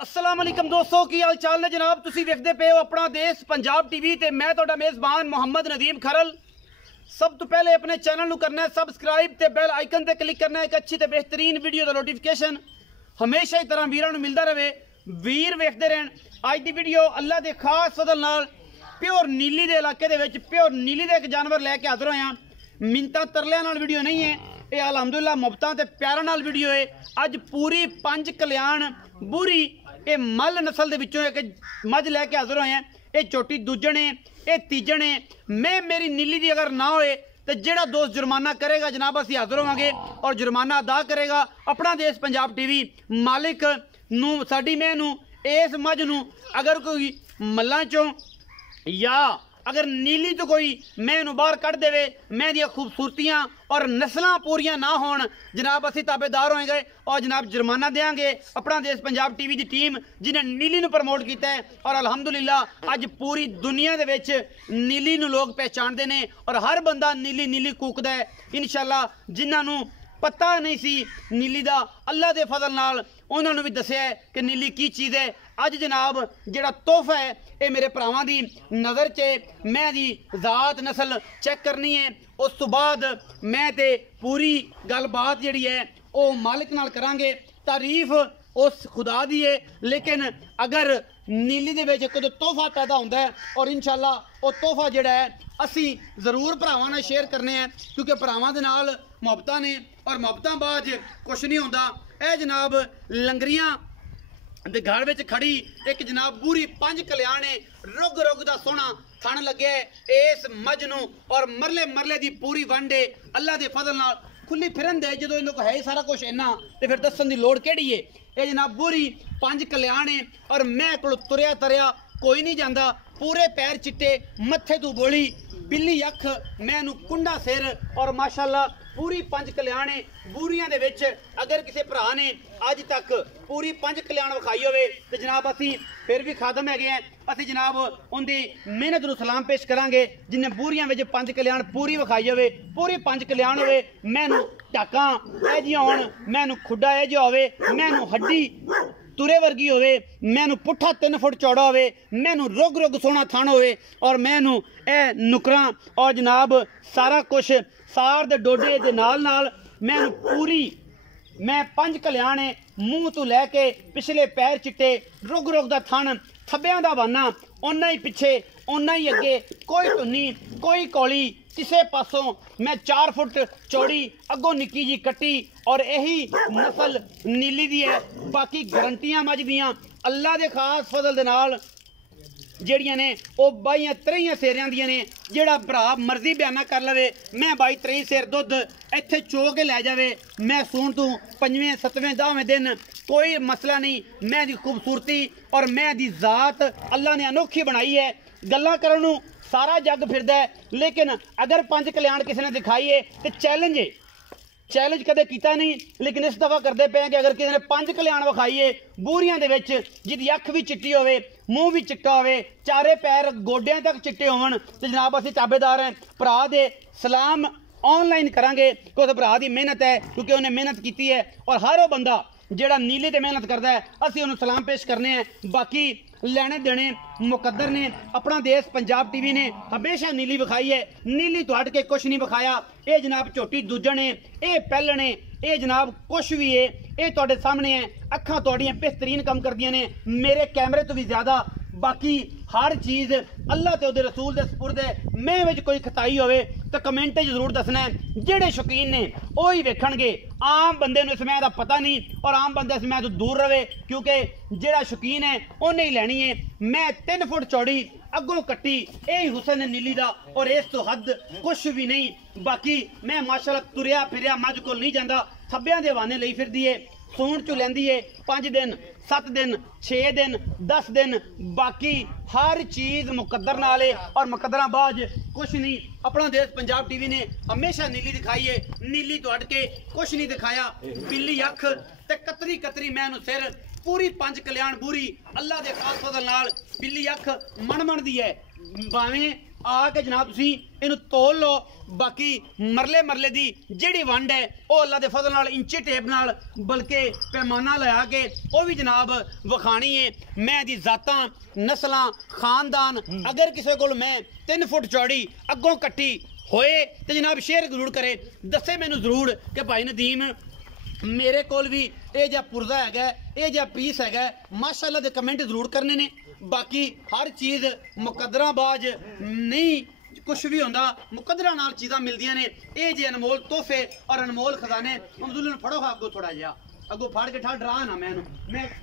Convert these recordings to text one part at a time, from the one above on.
अस्सलाम वालेकुम दोस्तों की हाल चाल ने जनाब तुसी वेखदे पे हो अपना देश पंजाब टीवी ते मैं तुहाडा मेज़बान मोहम्मद नदीम खरल। सब तो पहले अपने चैनल नू करना है सबसक्राइब ते बेल आइकन ते क्लिक करना है एक अच्छी ते बेहतरीन वीडियो दा नोटिफिकेशन हमेशा ही तरह वीरां नू मिलदा रहे। वीर वेखदे रहन। अज दी वीडियो अल्लाह दे खास फजल नाल प्योर नीली दे इलाके दे विच प्योर नीली दे एक जानवर लैके हाज़र होए हां। मिन्नतां तरलियां नाल वीडियो नहीं है, ये अलहमदुलिल्लाह मुफ्तां ते प्यारां नाल वीडियो है। अज पूरी पंज कल्याण बुरी ये मल नस्ल के एक मझ लैके हाज़र होए हैं। ये चोटी दूजन है, ये तीजन है। मैं मेरी नीली दी अगर ना होए तो जेड़ा दोस्त जुर्माना करेगा जनाब असीं हाज़र होवांगे और जुर्माना अदा करेगा अपना देश पंजाब टीवी मालिक नू साडी मैं नू इस मझ नू अगर कोई मल्लां चों या अगर नीली तो कोई मैं बाहर कढ़ देवे मैं दियां खूबसूरतियां और नस्लां पूरियां ना होण जनाब असीं ताबेदार होएंगे और जनाब जुर्माना देंगे। अपना देश पंजाब टीवी की टीम जिन्हें नीली नू प्रमोट किया है और अलहमदुलिल्लाह अज पूरी दुनिया दे विच नीली नू लोग पहचानते हैं और हर बंदा नीली नीली कूकदा है। इंशाअल्लाह जिन्हां नू पता नहीं सी नीली दा अल्लाह दे फजल नाल उन्होंने भी दसिया है कि नीली की चीज़ है। अज जनाब जेड़ा तोहफा है ये मेरे भरावां दी नज़र च मैं दी जात नस्ल चेक करनी है। उस तो बाद मैं ते पूरी गलबात जिहड़ी है वो मालिक नाल करांगे। तारीफ उस खुदा दी है, लेकिन अगर नीली दे विच कोई तोहफा पैदा होंदा है और इंशाअल्लाह वो तोहफा जिहड़ा है असी जरूर भरावां नाल शेयर करने हैं, क्योंकि भरावां दे नाल मुहब्बतां ने और मुहब्बतां बाद कुछ नहीं होंदा। ए जनाब लंगरियां दे घर विच खड़ी एक जनाब पूरी पंज कल्याण है, रुग रुग दा सोहना थण लगे इस मझ नू और मरले मरले दी पूरी वंड है अल्लाह दे फजल नाल खुली फिरन दे। जो इन्हों को है ही सारा कुछ इन्ना तो फिर दसन की लोड़ केड़ी है। ये जनाब पूरी पंज कल्याण है और मैं को तुरया तरया कोई नहीं जाता। पूरे पैर चिट्टे मत्थे तू बोली बिल्ली अख मैनू कुंडा सिर और माशाअल्लाह पूरी पंज कल्याण है। बूरियां दे विच अगर किसी भरा ने अज तक पूरी पंज कल्याण विखाई होवे तो जनाब असी फिर भी खादम है असी जनाब उनकी मेहनत नू सलाम पेश करांगे जिन्हें बूरियां विच पंज कल्याण पूरी विखाई होवे पूरी पंज कल्याण होवे। मैनू टाकां ए जिहियां होण, मैनू खुड्डा ए जिहा होवे, मैनू हड्डी तुरे वर्गी होवे, मैनू पुट्ठा 3 फुट चौड़ा होवे, मैनू रुग रुग सोहना थण होवे और मैनू ए नुकरां और जनाब सारा कुछ सार दे डोडे दे नाल नाल मैनू पूरी मैं पंज कल्याण है मूँह तो लैके पिछले पैर चिट्टे रुग रुग दा थण थब्बियां दा वाना उन्ना ही पिछे उन्ना ही अगे कोई धुन्नी कोई कौली किसे पासों मैं 4 फुट चौड़ी अगों निक्की जी कट्टी और यही नस्ल नीली दी है। बाकी गारंटियां मझ दियां अल्लाह दे खास फजल दे नाल ਜਿਹੜੀਆਂ ਨੇ ਉਹ 22-23 सेरियां ਦੀਆਂ ਨੇ। ਜਿਹੜਾ ਭਰਾ ਮਰਜ਼ੀ ਬਿਆਨਾ ਕਰ ਲਵੇ मैं 22-23 सेर दुध ਇੱਥੇ ਚੋ ਕੇ ਲੈ ਜਾਵੇ मैं सूण तू 5वें 7वें 10वें दिन कोई मसला नहीं। मैं दी खूबसूरती और मैं दी जात अल्लाह ने अनोखी बनाई है। गल्लां करन नूं सारा जग फिरदा है, लेकिन अगर पंज कल्याण किसी ने दिखाई है तो चैलेंज है। चैलेंज कदे किया नहीं, लेकिन इस दफ़ा करते पे कि अगर किसी ने पंज कल्याण विखाईए बूरियां दे विच जिहदी अख भी चिट्टी होवे मूँह भी चिट्टा होवे चारे पैर गोडियां तक चिट्टे होवन तो जनाब असीं ताबेदार हैं। भरा दे सलाम ऑनलाइन करांगे कि उस भरा दी मेहनत है, क्योंकि उन्हें मेहनत की है और हर वो बंदा जेड़ा नीली ते मेहनत करता है असीं उन्हें सलाम पेश करने हैं। बाकी लेने देने मुकद्दर ने अपना देश पंजाब टीवी ने हमेशा नीली विखाई है, नीली तो हट के कुछ नहीं विखाया। ये जनाब झोटी दूजन है, ये पैलन है, ये जनाब कुछ भी है, ये तुहाडे सामने है। अखां तुहाडियां बेहतरीन काम करदियां ने मेरे कैमरे तो भी ज़्यादा। बाकी हर चीज़ अल्लाह ते उहदे रसूल दे सपुर्द है। मैं विच कोई खताई होवे तो कमेंट जरूर दसना है। जेड़े शौकीन ने वही वेखणगे, आम बंदे नूं इस मैच का पता नहीं और आम बंदा इस मैच तो दूर रहे, क्योंकि जेड़ा शौकीन है उन्हें ही लैनी है। मैं 3 फुट चौड़ी अगों कट्टी यही हुसन है नीली दा और इस तो हद कुछ भी नहीं। बाकी मैं माशाअल्लाह तुरया फिरया मझ को नहीं जाता, थब्बियां दे वाने लई फिरदी है। सूण चो लैंदी है 5 दिन 7 दिन 6 दिन 10 दिन। बाकी हर चीज़ मुकद्दर नाल है और मुकद्दरां बाज कुछ नहीं। अपना देश पंजाब टीवी ने हमेशा नीली दिखाई है, नीली तो हट के कुछ नहीं दिखाया। बिल्ली अख ते कतरी कतरी मैनू सिर पूरी पंज कल्याण बूरी अल्लाह दे खास फजल नाल बिल्ली अख मन मन दी है। भावें आके जनाब तुसी इनू तोल लो। बाकी मरले मरले दी जिहड़ी वंड है वह अल्लाह के फजल नाल इंची टेप नाल बल्कि पैमाना लगा के वह भी जनाब विखानी है। मैं दी जातां नस्लां खानदान अगर किसी को मैं 3 फुट चौड़ी अगों कट्टी होए तो जनाब शेयर जरूर करे, दसे मैनू जरूर कि भाई नदीम मेरे कोल भी ये जा पुरजा है, ये जा पीस है, माशाअल्लाह दे कमेंट जरूर करने ने। बाकी हर चीज़ मुकदराबाज नहीं कुछ भी होंदा, मुकदरा नाल चीज़ां मिलदियां ने। ये जे अनमोल तोहफे और अनमोल खजाने अब्दुल्ला फड़ो खा अगो थोड़ा जिहा अगो फड़ के ठा डरा ना मैं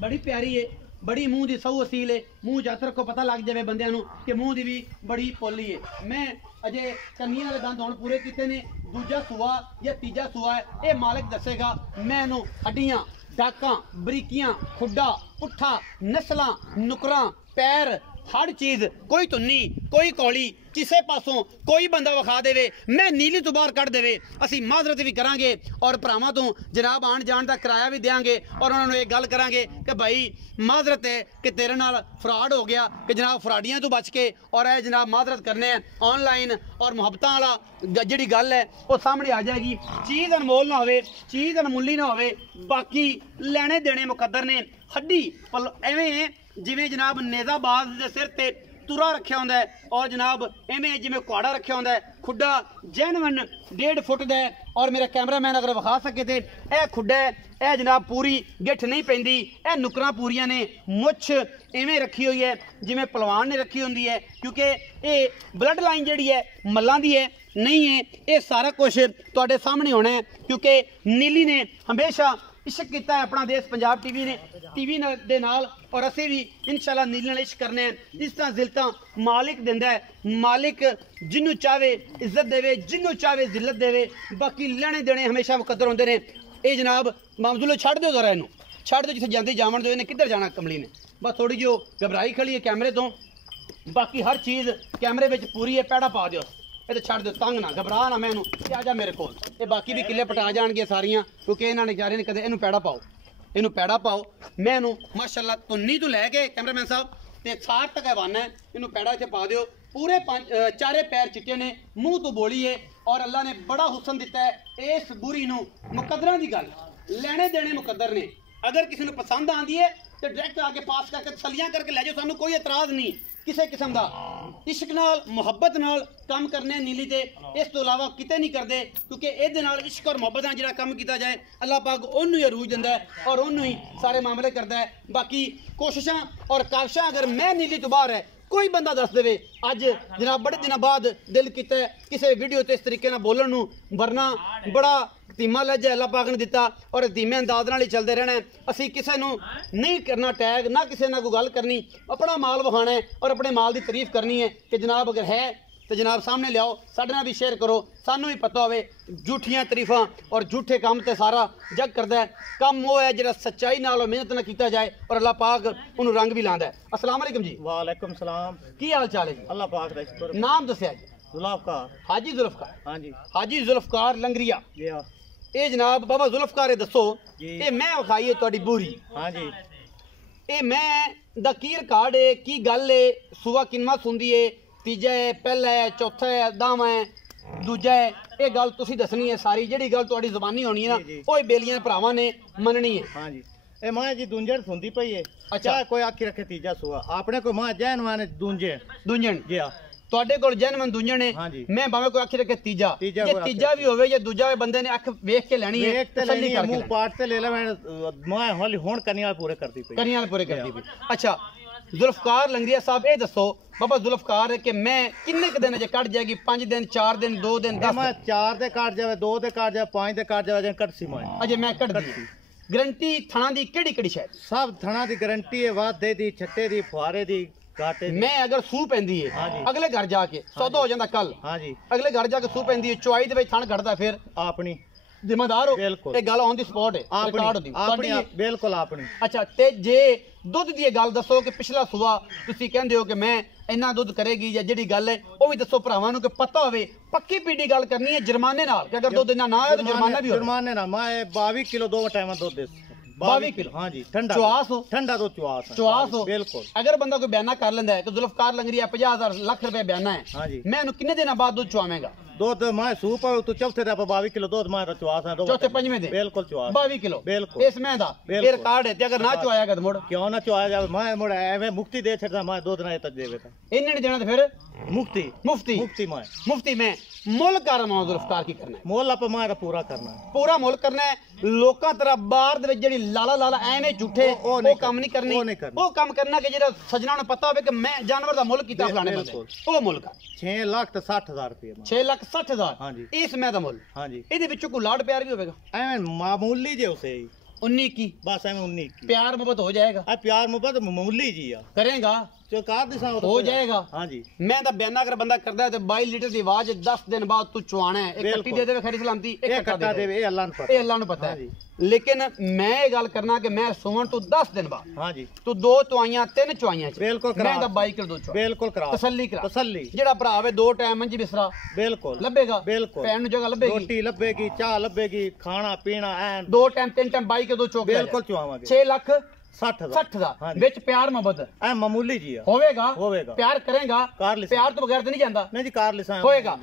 बड़ी प्यारी है, बड़ी मूँह की सऊ असील है, मूँह जत रखो पता लग जाए बंदियां नूं कि मूँह की भी बड़ी पोली है। मैं अजे कन्नियां वाले दंद हुण पूरे किते ने, दूजा सूआ या तीजा सूआ है ये मालिक दसेगा। मैं इनू हड्डियां डाकां बरीकियां खुड्डा पुट्ठा नस्लां नुकरां पैर हर चीज़ कोई धुन्नी कोई कौली किसी पासों कोई बंदा विखा देवे, मैं नीली तो बाहर कढ़ देवे असी माजरत भी करांगे और भरावां तो जनाब आण जाण दा किराया भी देंगे और उन्होंने एक गल करांगे कि भाई माजरत है कि तेरे नाल फ्रॉड हो गया कि जनाब फ्रॉडियां तो बच के और है जनाब माजरत करने हैं ऑनलाइन और मुहब्बतां वाला जिहड़ी गल है वो सामने आ जाएगी। चीज़ अनमोल ना होवे, चीज़ अनमुल्ली ना होवे, बाकी लेने देने मुकद्दर ने। हड्डी एवें जिमें जनाब नेजाबाज के सिर ते तुरा रखा होंदा है और जनाब एवें जिमें कुआड़ा रखा होंदा है, खुड्डा जैनवन 1.5 फुट का है। और मेरा कैमरामैन अगर विखा सके तो यह खुड्डा है, यह जनाब पूरी गिठ नहीं पैंदी, यह नुकरां पूरियां ने, मुछ इवें रखी हुई है जिमें पलवान ने रखी होंदी है, क्योंकि ये ब्लड लाइन जिहड़ी है मल्लां दी है नहीं है। ये सारा कुछ तुहाडे सामने होना है क्योंकि नीली ने हमेशा इश्क किया है अपना देश पंजाब टीवी दे नाल और असी भी इंशाल्लाह नीले नाल इश्क करने हैं। इस तरह जिलता मालिक दिंदा है, मालिक जिन्नू चाहे इज्जत देवे जिन्नू चाहे जिल्लत देवे, बाकी लेने देने हमेशा मुकद्दर होंदे ने। ये जनाब मामदुल्लो छड़ दो जरा इनू छड़ दो, जिथे जांदी जावन दो, इन्हें किधर जाना कमली ने, बस थोड़ी जी घबराई खड़ी है कैमरे तो, बाकी हर चीज़ कैमरे में पूरी है। पैड़ा पा दिओ ये तो छड़ दो, तंग ना घबरा ना मैनू आ जा मेरे को, ये बाकी भी किले पटा जाएंगे सारियां क्योंकि इन्होंने बेचारे ने कदे इनू पैड़ा पाओ, इनू पैड़ा पाओ। मैं इनू माशाअल्लाह तुन्नी तो लैके कैमरामैन साहब ते सार तक हवाना है, इनू पैड़ा इत्थे पा दिओ। पूरे चारे पैर चिट्टे ने, मुँह तो बोली है और अल्लाह ने बड़ा हुसन दिता है इस बुरी नू। मुकद्दरां दी गल लेने देने मुकद्दर ने, अगर किसी ने पसंद आती है तो डायरैक्ट आके पास करके तसलियां करके लै जाओ, सानू कोई एतराज़ नहीं किसी किस्म का। इश्क नाल मुहब्बत नाल काम करने नीली ते, इस तो अलावा किते नहीं करते क्योंकि ये इश्क और मुहब्बत नाल जिहड़ा काम किया जाए अल्लाह पाक उन्नू ही अरूज दिंदा है और उन्नू ही सारे मामले करता है। बाकी कोशिशां और काविशां अगर मैं नीली तो बाहर है कोई बंदा दस देवे। अज जनाब बड़े दिनों बाद दिल किता किसी वीडियो ते इस तरीके नाल बोलण नूं, वरना बड़ा धीमा लहजा अल्लाह पाक ने दिता और धीमे अंदाज नाल ही चलते रहना है। असी किसी नूं नहीं करना टैग, ना किसी नाल कोई गल करनी, अपना माल विखाना है और अपने माल की तारीफ करनी है कि जनाब अगर है तो जनाब सामने लियाओ, साडे नाल भी शेयर करो, सानू भी पता होवे झूठियां तरीफां और झूठे काम ते सारा जग करदा है। काम वो है जिहड़ा सच्चाई नाल और मेहनत नाल कीता जाए और अल्लाह पाक उन्होंने रंग भी लांदा है। अस्सलाम वालेकुम जी। वालेकुम सलाम। की हाल चाल है जी? अल्लाह पाक दा शुक्र। नाम दस्या जी? जुल्फकार। हाजी जुल्फकार। हाँ जी। हाजी जुल्फकार लंगरिया। जी हाँ। ये जनाब बाबा जुल्फकार दसो जी। ये मैं विखाई है तुहाडी बूरी। हाँ जी। ये मैं दा की रिकॉर्ड है, की गल है, सुबह किनवा सुनदी है, तीजा है, पहला है, चौथा है, दावा है, दूजा है, ये गल तुसी दसनी है सारी जिहड़ी गल तुहाडी ज़बानी होनी है ना वो बेलियां भरावां ने मननी है। हाँ जी। ए मां जी दूंजण सुनदी पई है। अच्छा। कोई आखी रखे तीजा सुआ आपने कोई मां जैन माने दूंजे दूंजण जी हाँ। ਤੁਹਾਡੇ ਕੋਲ ਜਨਮਨ ਦੂਜਣ ਨੇ, हाँ जी। मैं भाਵੇਂ कोई आखी रखे तीजा, तीजा ਜੇ कोई तीजा आखे। भी होवे या दूजा होवे बंदे ने अख वेख के लेनी है, एक ते तसल्ली लेनी है, करके मुंह पाट ते ले ले मैं मां हौली होण करनी वाल पूरे करदी पई करियां पूरे करदी पई। अच्छा जुल्फकार लंगरिया साहब ये दसो बाबा जुल्फकार कि मैं किन्ने क दिन जे कट जाएगी, 5 दिन 4 दिन 2 दिन 10 मैं दिन? 4 दे काट जावे 2 दे काट जावे 5 दे काट जावे कट सी मां अजे मैं कट दी गारंटी थाना दी केड़ी केड़ी शायद सब थणा दी गारंटी है, वादे दी छट्टे दी फुहारे दी घाटे दी। मैं अगर सूह पैंदी है हाँ जी। अगले घर जाके सौदा हो जाता कल, हाँ जी। अगले घर जाके सूह पैंदी है चुआई दे विच थण घटदा फिर अपनी जिम्मेदार हो बिल्कुल। ये गल ऑन दी स्पॉट है रिकॉर्ड होती अपनी बिल्कुल अपनी। अच्छा ते जे दुध दी गल दसो कि पिछला सुबह तुसी कहंदे हो कि मैं इन्ना दुध करेगी या जिहड़ी गल है वो भी दसो भरावां नूं कि पता होवे पक्की पीडी गल करनी है जुर्माने नाल कि अगर दुध इन्ना ना आया तो जुर्माना भी हो। जुर्माने ना मां 22 किलो 2 टाइम दुध दे 22 किलो हाँ जी ठंडा चुआस हो ठंडा तो चुआस है। चुआस हो बिल्कुल। अगर बंदा कोई बयाना कर लेंदा है कि जुल्फकार लंगरी 50,000 लाख रुपए बयाना है हाँ जी। मैं इन्हू किन्ने दिनों बाद दूध चुआवेगा दूध मैं सूप है तो चौथे दिन 22 किलो दूध मैं चुआस है। चौथे पंजवें दिन बिल्कुल चुआस 22 किलो बिल्कुल। इस मैं दा बिल्कुल। ये रिकॉर्ड है ते अगर ना चुआएगा तो मुड़ क्यों ना चुआया जावे मैं मुड़ एवं मुक्ति दे छड़दा मैं दूध ना तक देवे इन्हें नहीं देना तो फिर मुक्ति मुफ्ती मुक्ति मैं मुफ्ती में मुल कर जुल्फकार की करना है मोल आप मैं पूरा करना है। पूरा मुल करना है लोकां तरह बाहर दे विच जेहड़ी लाला लाला एवें झूठे ਉਹ वो ਨਹੀਂ काम नहीं करनी ਉਹ ਨਹੀਂ ਕਰਨੀ। वो काम करना कि जेड़ा सजना ਨੂੰ पता होवे कि मैं जानवर दा मुल कीता फलाने बंदे बिल्कुल। वो मुल कर 6 लाख तो 60,000 रुपये 6,60,000 हाँ जी। इस मैं दा मुल हाँ जी ਇਹਦੇ ਵਿੱਚੋਂ ਕੋਈ ਲਾਡ ਪਿਆਰ ਵੀ ਹੋਵੇਗਾ एवं मामूली जे उसे 19 की बस एवं 19 की प्यार मोहब्बत हो जाएगा आ प्यार मोहब्बत मामूली जी आ करेगा जो कार दिशा हो जाएगा हाँ जी मैं तो बयाना अगर बंदा करता है तो 22 लीटर की आवाज 10 दिन बाद तू चुआना है एक कट्टी दे देवे खरी सलामती ये एक कट्टा देवे ये अल्लाह ने ये पता अल्लाह ਨੂੰ पता हाँ है जी। लेकिन मैं ये गल करना कि मैं सुवन तो 10 दिन बाद हाँ जी तू 2 चुआइयां 3 चुआइयां बिल्कुल मैं करा तो 22 किलो दूध चुआ बिल्कुल करा तसल्ली करा तसल्ली ਜਿਹੜਾ ਭਰਾ ਆਵੇ 2 ਟਾਈਮ ਮੰਜੀ ਬਿਸਰਾ बिल्कुल ਲੱਭੇਗਾ बिल्कुल ਭੈਣ ਨੂੰ ਜਗ੍ਹਾ ਲੱਭੇਗੀ रोटी लभेगी चाह लभेगी खाना पीना एन 2 ਟਾਈਮ 3 ਟਾਈਮ 22 ਕਿਲੋ ਚੋਕ बिल्कुल चुआवांगे 6 ਲੱਖ 60,000 60 ਦਾ हाँ जी। ਵਿੱਚ ਪਿਆਰ ਮੁਹੱਬਤ ए मामूली जी आ ਹੋਵੇਗਾ ਹੋਵੇਗਾ। ਪਿਆਰ ਕਰੇਗਾ ਕਾਰ ਲਿਸਾ ਪਿਆਰ ਤੋਂ ਬਗੈਰ ਤਾਂ ਨਹੀਂ ਜਾਂਦਾ नहीं जी कार लिसा ਹੋਏਗਾ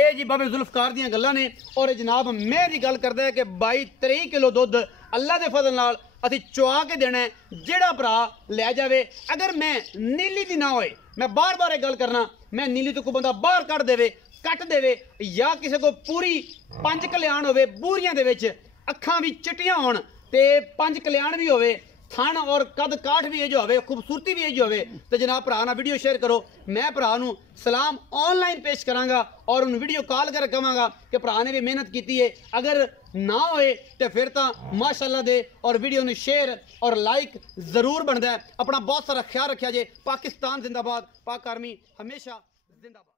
ਇਹ ਜੀ ਬਾਬੇ ਜ਼ੁਲਫਕਾਰ ਦੀਆਂ ਗੱਲਾਂ ਨੇ ਔਰ ਇਹ ਜਨਾਬ ਮੈਂ ਦੀ ਗੱਲ ਕਰਦਾ ਹੈ ਕਿ 22-23 ਕਿਲੋ ਦੁੱਧ ਅੱਲਾ ਦੇ ਫਜ਼ਲ ਨਾਲ ਅਸੀਂ ਚੁਆ ਕੇ ਦੇਣਾ ਹੈ ਜਿਹੜਾ ਭਰਾ ਲੈ ਜਾਵੇ ਅਗਰ ਮੈਂ ਨੀਲੀ ਦੀ ਨਾ ਹੋਏ ਮੈਂ ਬਾਰ-ਬਾਰ ਇਹ ਗੱਲ ਕਰਨਾ ਮੈਂ ਨੀਲੀ ਤੋਂ ਕੋਈ ਬੰਦਾ ਬਾਹਰ ਕੱਢ ਦੇਵੇ ਕੱਟ ਦੇਵੇ ਜਾਂ ਕਿਸੇ ਕੋ ਪੂਰੀ 5 ਕਲਿਆਣ ਹੋਵੇ ਬੂਰੀਆਂ ਦੇ ਵਿੱਚ ਅੱਖਾਂ ਵੀ ਚਿੱਟੀਆਂ ਹੋਣ ਤੇ 5 ਕਲਿਆਣ ਵੀ ਹੋਵੇ ਥਣ ਔਰ ਕਦ ਕਾਠ ਵੀ ਇਹ ਜੋ ਹੋਵੇ ਖੂਬਸੂਰਤੀ ਵੀ ਇਹ ਜੋ ਹੋਵੇ ਤੇ ਜਨਾਬ ਭਰਾ ਨਾਲ ਵੀਡੀਓ ਸ਼ੇਅਰ ਕਰੋ ਮੈਂ ਭਰਾ ਨੂੰ ਸਲਾਮ ਆਨਲਾਈਨ ਪੇਸ਼ ਕਰਾਂਗਾ ਔਰ ਉਹਨੂੰ ਵੀਡੀਓ ਕਾਲ ਕਰ ਕਹਾਂਗਾ ਕਿ ਭਰਾ ਨੇ ਵੀ ਮਿਹਨਤ ਕੀਤੀ ਹੈ ਅਗਰ ਨਾ ਹੋਏ ਤੇ ਫਿਰ ਤਾਂ ਮਾਸ਼ਾਅੱਲਾ ਦੇ ਔਰ ਵੀਡੀਓ ਨੂੰ ਸ਼ੇਅਰ ਔਰ ਲਾਈਕ ਜ਼ਰੂਰ ਬਣਦਾ ਹੈ ਆਪਣਾ ਬਹੁਤ ਸਾਰਾ ਖਿਆਲ ਰੱਖਿਆ ਜੇ ਪਾਕਿਸਤਾਨ ਜ਼ਿੰਦਾਬਾਦ ਪਾਕ ਆਰਮੀ ਹਮੇਸ਼ਾ ਜ਼ਿੰਦਾਬਾਦ